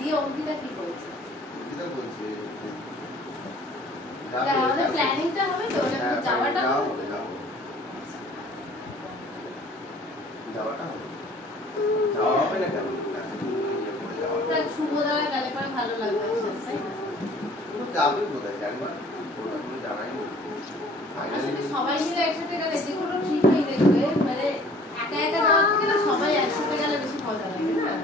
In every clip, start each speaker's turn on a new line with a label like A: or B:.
A: দিয়ে অঙ্কিতা কি
B: অঙ্কিতা বলছে
A: আমাদের প্ল্যানিংটা হবে তো
B: হ্যাঁ,
A: যাওয়াটা হবে।
B: যাওয়াটা হবে। যাওয়া হবে না কেন?
A: গেলে পরে ভালো লাগবে?
B: যাবে কোথায় জানাই
A: আসলে সবাই মিলে একসাথে গেলে যে কোনো ট্রিপই দেখবে মানে একা একা যাওয়ার থেকে সবাই একসাথে গেলে বেশি মজা লাগে না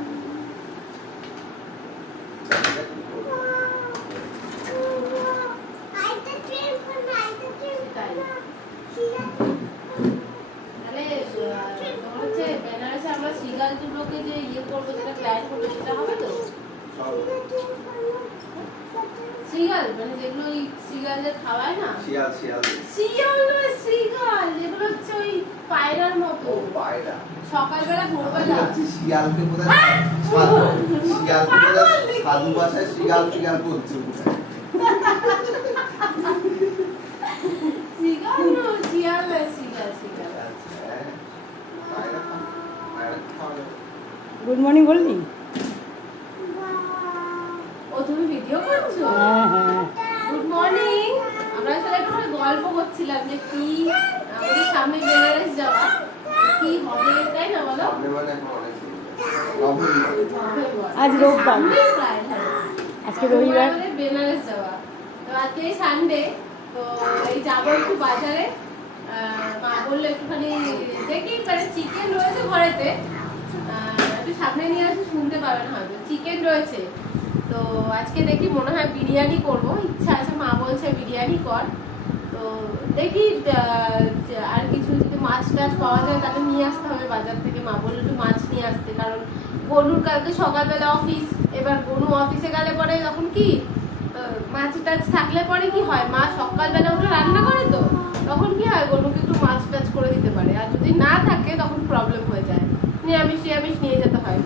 B: জানি না কি করব।
A: তাই তাহলে আহ, তোমার হচ্ছে বেনারসে আমরা সিগাল দুটোকে যে ইয়ে করব যেটা প্ল্যান করব সেটা হবে তো? সিগাল মানে যেগুলো ওই সিগালদের খাওয়ায় না?
B: শিয়াল শিয়াল।
A: সিগাল নয় সিগাল যেগুলো হচ্ছে ওই পায়রার মতো।
B: পায়রা।
A: সকালবেলা ভোরবেলা।
B: শিয়ালকে বোধহয় সাধু শিয়ালকে বোধহয় সাধু ভাষায় শিয়াল শিয়াল বলছে বোধহয়।
A: সিগাল না শিয়াল না সিগাল সিগাল
B: আচ্ছা, হ্যাঁ। পায়রা খাও- পায়রা খাওয়া যাবে।
C: গুড মর্নিং বললি?
A: ও তুমি ভিডিও করছ?
C: হ্যাঁ হ্যাঁ।
A: Good morning. আমরা আসলে একটু গল্প করছিলাম যে কি আমাদের সামনে বেনারস যাওয়া কি হবে তাই না বলো?
B: মানে।
C: আজ রোববার।
A: হ্যাঁ।
C: আজকে রবিবার।
A: আমাদের বেনারস যাওয়া। তো আজকে সানডে তো এই যাব একটু বাজারে। মা বলল একটুখানি দেখি মানে চিকেন রয়েছে ঘরেতে। সামনে নিয়ে আসি, শুনতে পাবেন হয়তো। চিকেন রয়েছে। তো আজকে দেখি মনে হয় বিরিয়ানি করব। ইচ্ছা আছে, মা বলছে বিরিয়ানি কর। তো দেখি আর কিছু যদি মাছ টাছ পাওয়া যায় তাহলে নিয়ে আসতে হবে বাজার থেকে। মা বলল একটু মাছ নিয়ে আসতে, কারণ গনুর কালকে সকালবেলা অফিস এবার গনু অফিসে গেলে পরে তখন কি মাছ টাছ থাকলে পরে কি হয়? মা সকালবেলা উঠে রান্না করে তো, তখন কি হয় গনুকে একটু মাছ টাছ করে দিতে পারে। আর যদি না থাকে তখন প্রবলেম হয়ে যায়। নিরামিষ নিরামিষ নিয়ে যেতে হয়।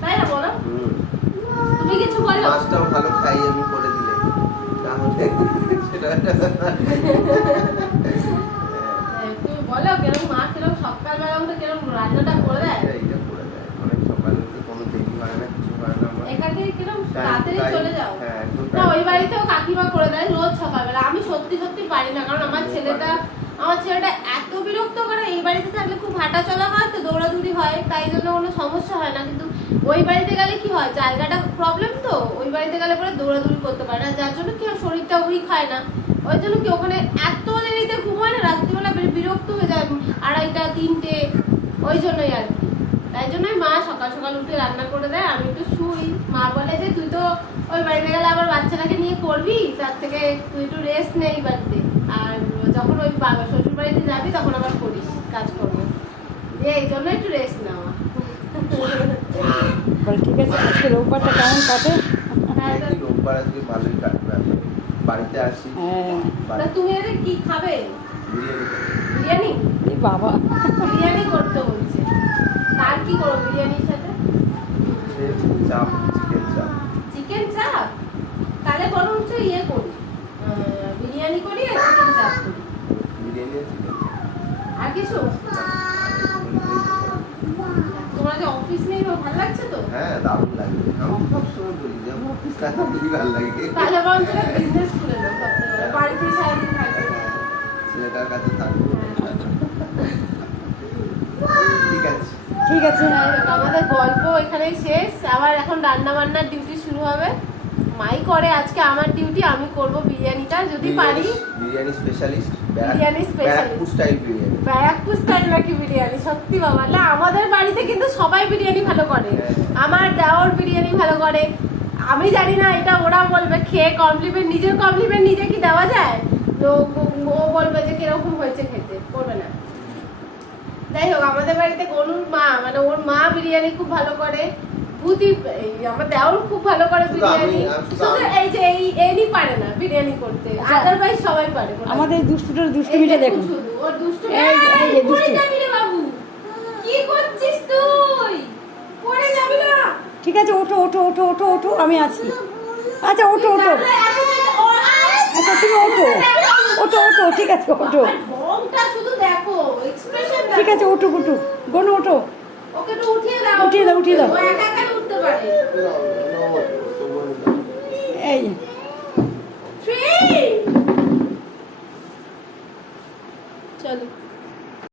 A: তাই না বলো। তুমি কিছু বলো?
B: মাছটাও ভালো খাই আমি করে দিলে। তাহলে সেটা
A: হ্যাঁ, তুমি বলো কেরম মা কেরম সকালবেলা উঠে কেরম রান্নাটা করে দেয়
B: এটা- এটা করে দেয়। অনেক সকালে উঠে কোনো দেরি হয় না, কিছু হয় না আমার।
A: এখান থেকে কিরম
B: Time-
A: তাড়াতাড়ি
B: time-
A: চলে যাও
B: হ্যাঁ, একদম
A: না
B: time-
A: ওই কাকিমা করে দেয়, রোজ সকালবেলা। আমি সত্যি সত্যি পারি না, কারণ আমার ছেলেটা আমার ছেলেটা এত বিরক্ত করে, এই বাড়িতে থাকলে খুব হাঁটা চলা হয়, তো দৌড়াদৌড়ি হয়, তাই জন্য কোনো সমস্যা হয় না। কিন্তু ওই বাড়িতে গেলে কি হয়, জায়গাটা প্রবলেম তো, ওই বাড়িতে গেলে পরে দৌড়াদৌড়ি করতে পারে না। যার জন্য কি হয়, শরীরটা উইক হয় না। ওই জন্য কি ওখানে এত দেরিতে ঘুমায় না, রাত্রিবেলা বিরক্ত হয়ে যায়, আড়াইটা, তিনটে, ওই জন্যই আর কি। তাই জন্যই মা সকাল সকাল উঠে রান্না করে দেয়, আমি একটু শুই। মা বলে যে, তুই তো ওই বাড়িতে গেলে আবার বাচ্চাটাকে নিয়ে করবি তার থেকে তুই একটু রেস্ট নেই বাড়িতে। আর যখন ওই বাবা শ্বশুর বাড়িতে যাবি তখন আবার করিস কাজ করব। দিয়ে এই জন্য একটু রেস্ট নেওয়া।
C: বল ঠিক আছে আজকে রোববারটা কেমন কাটে?
A: হ্যাঁ,
B: রোববার আজকে ভালোই কাটবে বাড়িতে আসি
C: হ্যাঁ।
A: তুমি কি খাবে?
B: বিরিয়ানি।
C: এই বাবা।
A: বিরিয়ানি করতে বলছে। তার কি করো বিরিয়ানির সাথে?
B: সে চাপ চিকেন চাপ
A: তাহলে বরঞ্চ ইয়ে করি। বিরিয়ানি করি আর চিকেন চাপ করি।
B: আর
A: কিছু? তোমার যে অফিস নেই বা ভালো লাগছে তো?
B: হ্যাঁ দারুণ লাগে। আমি সবসময় বলি যে অফিস কাজ খুবই ভালো লাগে।
A: তাহলে বরঞ্চ বিজনেস খুলে নাও বাড়িতে সারাদিন থাকবে।
B: ছেলেটার কাছে থাকব। ঠিক আছে।
C: ঠিক আছে।
A: আমাদের গল্প এখানেই শেষ। আবার এখন রান্না বান্নার ডিউটি শুরু হবে। মাই করে আজকে আমার ডিউটি আমি করব বিরিয়ানিটা যদি পারি।
B: Biryani specialist
A: biryani.
B: Barrackpore style biryani.
A: Barrackpore style নাকি বিরিয়ানি সত্যি বাবা। না আমাদের বাড়িতে কিন্তু সবাই বিরিয়ানি ভালো করে।
B: হ্যাঁ।
A: আমার দেওর বিরিয়ানি ভালো করে। আমি জানি না এটা ওরা বলবে খেয়ে কমপ্লিমেন্ট নিজের কমপ্লিমেন্ট নিজে কি দেওয়া যায়? তো ও- ও বলবে যে কীরকম হয়েছে খেতে করবে না। যাই হোক আমাদের বাড়িতে গরুর মা মানে ওর মা বিরিয়ানি খুব ভালো করে। ভূতি আমার দেওর খুব ভালো করে বিরিয়ানি।
B: শুধু
A: এই যে এই এনি পারে না বিরিয়ানি করতে আদারওয়াইজ সবাই পারে।
C: আমাদের দুষ্টুটার দুষ্টুমিটা দেখুন।
A: ওর দুষ্টু
C: এই যে, দুষ্টু।
A: বাবু। কি করছিস তুই? পড়ে যাবি না।
C: ঠিক আছে ওঠো ওঠো ওঠো ওঠো ওঠো আমি আছি। আচ্ছা ওঠো ওঠো।
A: আয়।
C: আচ্ছা তুমি ওঠো। ওঠো ওঠো ঠিক আছে ওঠো।
A: বাবার ঢংটা শুধু দেখো এক্সপ্রেশন
C: ঠিক আছে ওঠো ওঠো। গনু ওঠো।
A: ওকে উঠিয়ে দাও
C: উঠিয়ে দাও, উঠিয়ে দাও।